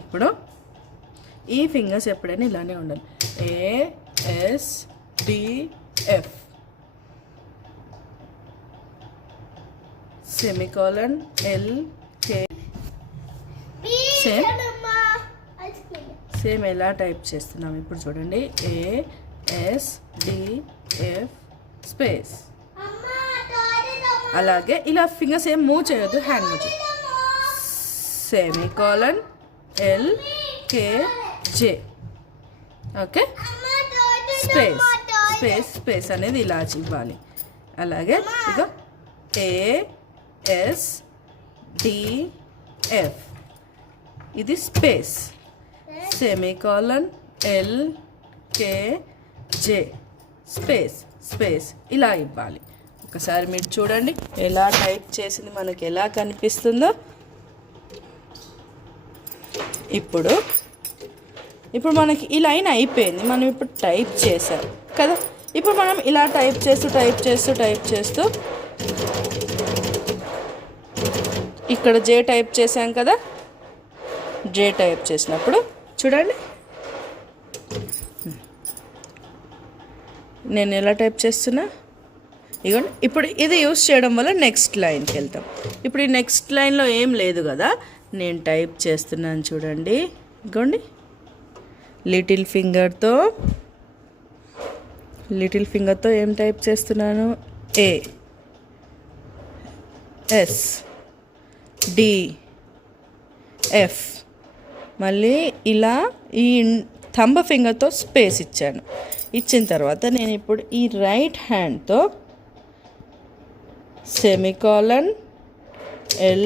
ఇప్పుడు ఈ ఫింగర్స్ ఎప్పుడైనా ఇలానే ఉండాలి. ASDF semicolon LK. సేమ్ ఎలా టైప్ చేస్తున్నాం ఇప్పుడు చూడండి. ASDF space. అలాగే ఇలా ఫింగర్స్ ఏం మూవ్ చేయొద్దు, హ్యాండ్ మూవ్ చేయొద్దు. Semicolon LKJ. Okay, space space space అనేది ఇలా ఇవ్వాలి. అలాగే ఇక ASDF ఇది space. Semicolon LKJ space space ఇలా ఇవ్వాలి. ఒకసారి మీరు చూడండి ఎలా టైప్ చేసింది మనకి ఎలా కనిపిస్తుందో. ఇప్పుడు మనకి ఈ లైన్ అయిపోయింది, మనం ఇప్పుడు టైప్ చేసాం కదా. ఇప్పుడు మనం ఇలా టైప్ చేస్తూ ఇక్కడ J టైప్ చేసాం కదా. J టైప్ చేసినప్పుడు చూడండి నేను ఎలా టైప్ చేస్తున్నా. ఇగోండి ఇప్పుడు ఇది యూస్ చేయడం వల్ల నెక్స్ట్ లైన్కి వెళ్తాం. ఇప్పుడు ఈ నెక్స్ట్ లైన్లో ఏం లేదు కదా, నేను టైప్ చేస్తున్నాను చూడండి. ఇగోండి లిటిల్ ఫింగర్తో ఏం టైప్ చేస్తున్నాను. ASDF మళ్ళీ ఇలా ఈ థంబ్ ఫింగర్తో స్పేస్ ఇచ్చాను. ఇచ్చిన తర్వాత నేను ఇప్పుడు ఈ రైట్ హ్యాండ్తో సెమికోలన్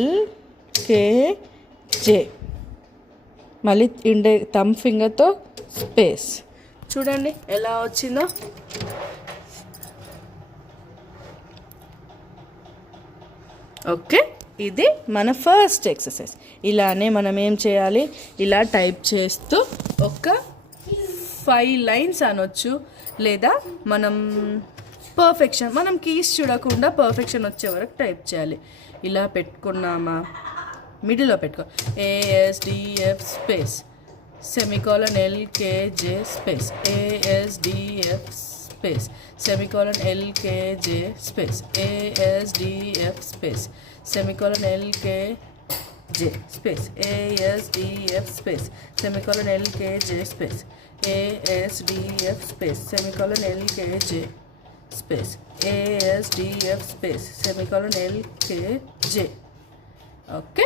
LKJ మళ్ళీ థంబ్ ఫింగర్తో స్పేస్. చూడండి ఎలా వచ్చిందో. ఓకే, ఇది మన ఫస్ట్ ఎక్సర్సైజ్. ఇలానే మనం ఏం చేయాలి, ఇలా టైప్ చేస్తూ ఒక 5 లైన్స్ అనొచ్చు. లేదా మనం మనం కీస్ చూడకుండా పర్ఫెక్షన్ వచ్చే వరకు టైప్ చేయాలి. ఇలా పెట్టుకున్నామా, మిడిల్లో పెట్టుకో. ASDF space semicolon LKJ space. ASDF space semicolon LKJ space. ASDF space semicolon LKJ space. ASDF space semicolon LKJ space. ASDF space semicolon LKJ space. ASDF space semicolon LKJ. Okay.